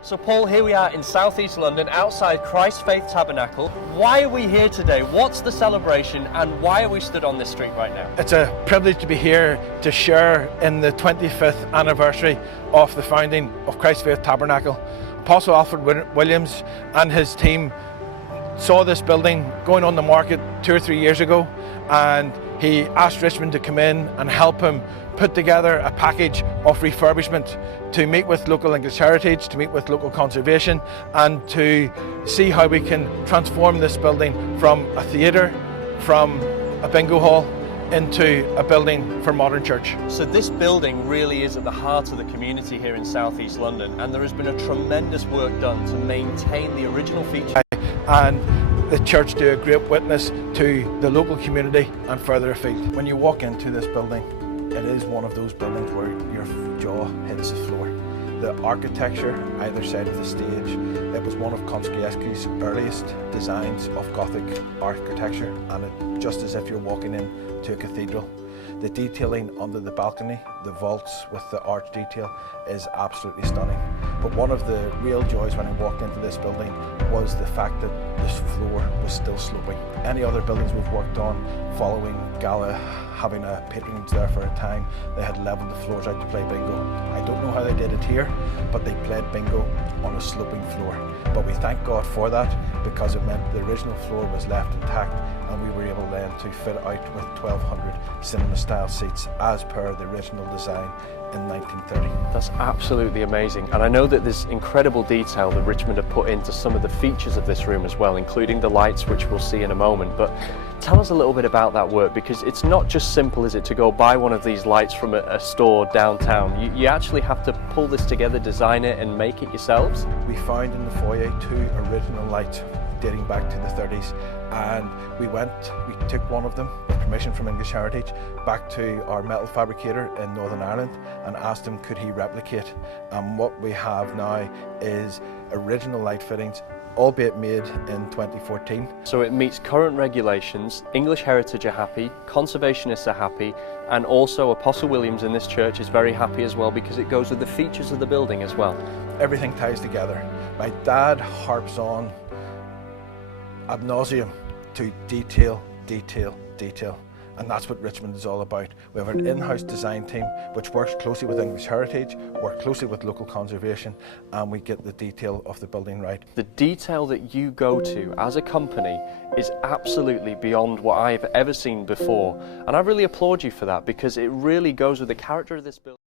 So Paul, here we are in southeast London, outside Christ Faith Tabernacle. Why are we here today? What's the celebration and why are we stood on this street right now? It's a privilege to be here to share in the 25th anniversary of the founding of Christ Faith Tabernacle. Apostle Alfred Williams and his team saw this building going on the market 2 or 3 years ago, and he asked Richmond to come in and help him put together a package of refurbishment to meet with local English heritage, to meet with local conservation, and to see how we can transform this building from a theatre, from a bingo hall, into a building for modern church. So this building really is at the heart of the community here in southeast London, and there has been a tremendous work done to maintain the original features. And the church do a great witness to the local community and further afield. When you walk into this building, it is one of those buildings where your jaw hits the floor. The architecture either side of the stage, it was one of Konskiewski's earliest designs of Gothic architecture, and it just as if you're walking into a cathedral. The detailing under the balcony, the vaults with the arch detail is absolutely stunning. But one of the real joys when I walked into this building was the fact that this floor was still sloping. Any other buildings we've worked on following Gala having a patronage there for a time, they had levelled the floors out to play bingo. I don't know how they did it here, but they played bingo on a sloping floor. But we thank God for that, because it meant the original floor was left intact, and we were able then to fit it out with 1,200 cinema-style seats as per the original design in 1930. That's absolutely amazing, and I know that there's incredible detail that Richmond have put into some of the features of this room as well, including the lights, which we'll see in a moment. But tell us a little bit about that work, because it's not just simple, is it, to go buy one of these lights from a store downtown. You actually have to pull this together, design it and make it yourselves. We found in the foyer 2 original lights dating back to the 30s, and we took one of them with permission from English Heritage back to our metal fabricator in Northern Ireland and asked him could he replicate, and what we have now is original light fittings, albeit made in 2014. So it meets current regulations, English Heritage are happy, conservationists are happy, and also Apostle Williams in this church is very happy as well, because it goes with the features of the building as well. Everything ties together. My dad harps on ad nauseum to detail, detail, detail. And that's what Richmond is all about. We have an in-house design team which works closely with English Heritage, works closely with local conservation, and we get the detail of the building right. The detail that you go to as a company is absolutely beyond what I've ever seen before. And I really applaud you for that, because it really goes with the character of this building.